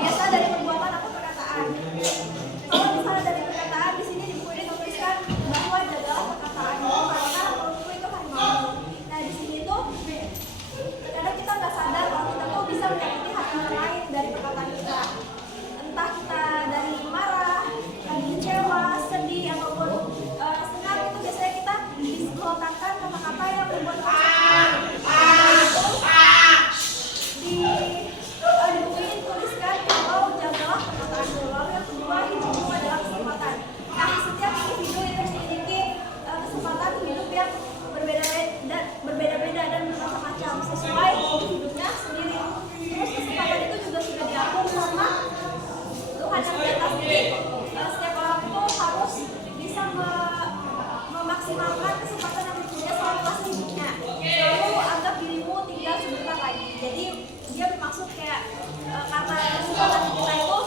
biasa dari perbuatan atau perkataan. Kalau misalnya dari perkataan, di sini di buku ini tuliskan bahwa jagalah perkataanmu karena mulutmu itu harimau. Nah di sini tuh kadang kita nggak sadar kalau kita tuh bisa menyakiti hati orang lain dari perkataan kita. Entah kita dari marah, dari kecewa, sedih, ataupun senang, itu biasanya kita melontarkan kata-kata yang membuat orang di buku ini tuliskan kalau jagalah perkataanmu. Lalu yang kedua, hidupmu adalah kesempatan. Nah, setiap individu itu memiliki kesempatan hidup yang berbeda-beda dan bermacam-macam sesuai hidupnya sendiri. Terus kesempatan itu juga sudah diatur sama Tuhan yang di atas. Jadi setiap orang itu harus bisa memaksimalkan kesempatan yang dipunya selama masa hidupnya. Lalu anggap dirimu tinggal sebentar lagi. Jadi dia bermaksud kayak karena kesempatan kita itu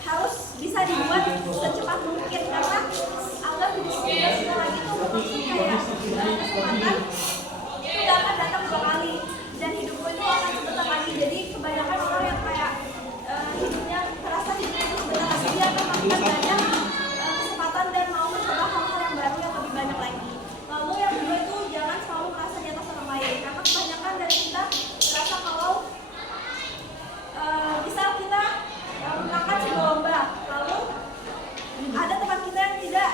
harus bisa dibuat secepat mungkin, karena anggap dirimu tinggal sebentar lagi itu bermaksud kayak kesempatan itu gak akan datang 2 kali dan hidupmu itu akan sebentar lagi. Jadi kebanyakan orang yang kayak hidupnya terasa hidupnya itu sebentar lagi, dia akan melakukan banyak kesempatan dan mau mencoba hal-hal yang baru yang lebih banyak lagi. Lalu yang kedua itu jangan selalu merasa di atas orang lain, karena kebanyakan dari kita merasa kalau misal kita menangkan sebuah lomba, lalu ada teman kita yang tidak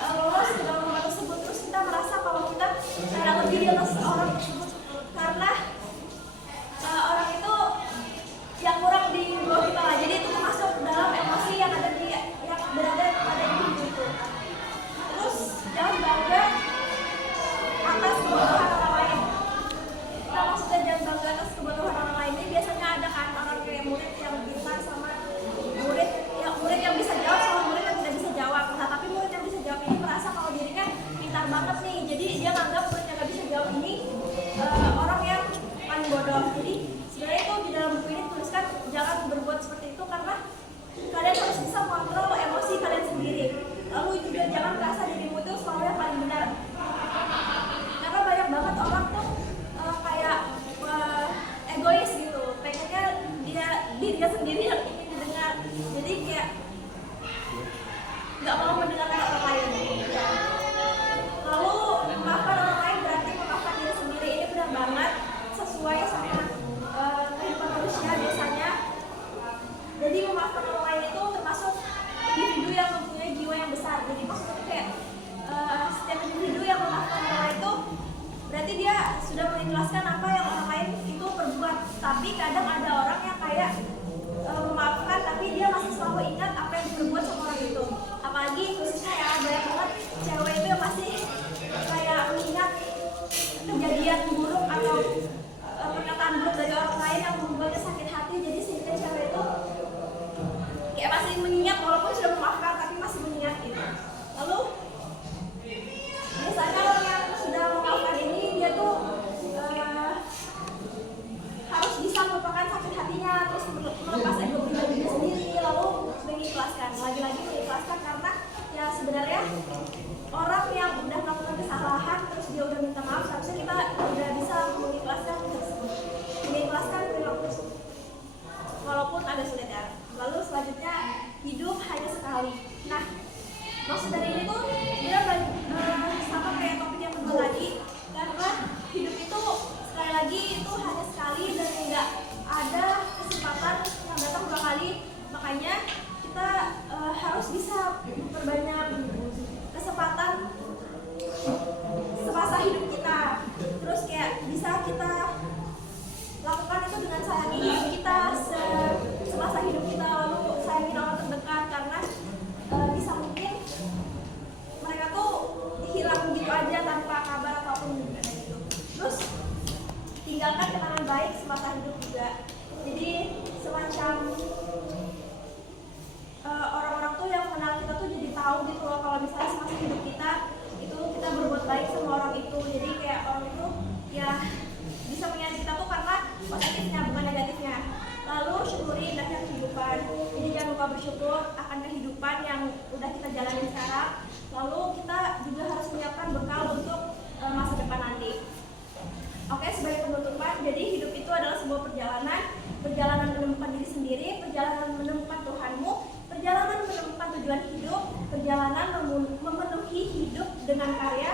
lolos ke dalam lomba tersebut, terus kita merasa kalau kita kayak lebih di atas orang tersebut karena orang itu yang kurang di bawah kita lah. Jadi itu termasuk dalam emosi yang ada berada pada individu itu. Terus jangan bangga atas kebutuhan orang lain. Nah, maksudnya jangan bangga atas kebutuhan orang lain ini biasanya ada kan orang kayak murid yang pintar sama murid yang bisa jawab sama murid yang tidak bisa jawab. Nah, tapi murid yang bisa jawab ini merasa kalau dirinya pintar banget nih, jadi dia menganggap murid yang nggak bisa jawab ini orang yang paling bodoh. Jadi sebenarnya itu di dalam buku ini tuliskan jangan berbuat seperti itu, karena kalian harus bisa mengontrol emosi kalian sendiri. Lalu juga jangan merasa dirimu itu selalu yang paling benar, karena banyak banget orang tuh kayak egois gitu, pengennya dirinya sendiri yang ingin didengar, jadi kayak nggak mau mendengarkan orang lain. Lalu memaafkan orang lain berarti memaafkan diri sendiri. Ini benar banget sesuai sama kehidupan manusia biasanya. Jadi memaafkan orang lain itu termasuk individu yang mempunyai jiwa yang besar. Jadi maksudnya kayak setiap individu yang memaafkan orang lain itu berarti dia sudah mengikhlaskan apa yang orang lain itu perbuat. Tapi kadang ada orang yang kayak memaafkan tapi dia masih selalu ingat apa yang diperbuat sama orang itu. Apalagi khususnya ya banyak banget cewek itu yang masih kayak mengingat kejadian buruk atau perkataan buruk dari orang lain yang membuatnya sakit hati. Jadi sehingga cewek itu kayak masih mengingat walaupun sudah memaafkan tapi masih mengingat gitu. Lalu biasanya orang yang sudah memaafkan ini dia tuh harus bisa melupakan sakit hatinya, terus melepas ego pribadinya sendiri, lalu mengikhlaskan. Lagi-lagi mengikhlaskan karena ya sebenarnya orang yang udah melakukan kesalahan terus dia udah minta maaf, seharusnya kita udah bisa mengikhlaskan perilaku tersebut walaupun agak sulit ya. Lalu selanjutnya hidup hanya sekali. Nah, maksud dari ini tuh dia sama kayak topik yang kedua tadi, karena hidup itu sekali lagi itu hanya sekali dan nggak ada kesempatan yang datang 2 kali. Makanya kita harus bisa memperbanyak kesempatan semasa hidup kita. Terus kayak bisa kita lakukan itu dengan sayangi diri kita semasa hidup kita, lalu sayangi orang terdekat, karena bisa mungkin mereka tuh hilang gitu aja tanpa kabar apapun gitu. Terus tinggalkan kenangan baik semasa hidup juga. Jadi semacam orang-orang tuh yang kenal kita tuh jadi tahu gitu loh kalau misalnya semasa hidup kita itu kita berbuat baik sama orang itu. Jadi kayak orang itu ya bisa mengingat kita tuh karena positifnya bukan negatifnya. Lalu syukuri indahnya kehidupan. Jadi jangan lupa bersyukur akan kehidupan yang udah kita jalani sekarang. Lalu kita juga harus menyiapkan bekal untuk masa depan nanti. Oke, sebagai penutupan, jadi hidup itu adalah sebuah perjalanan perjalanan menemukan diri sendiri, perjalanan menemukan Tuhanmu, perjalanan menemukan tujuan hidup, perjalanan memenuhi hidup dengan karya,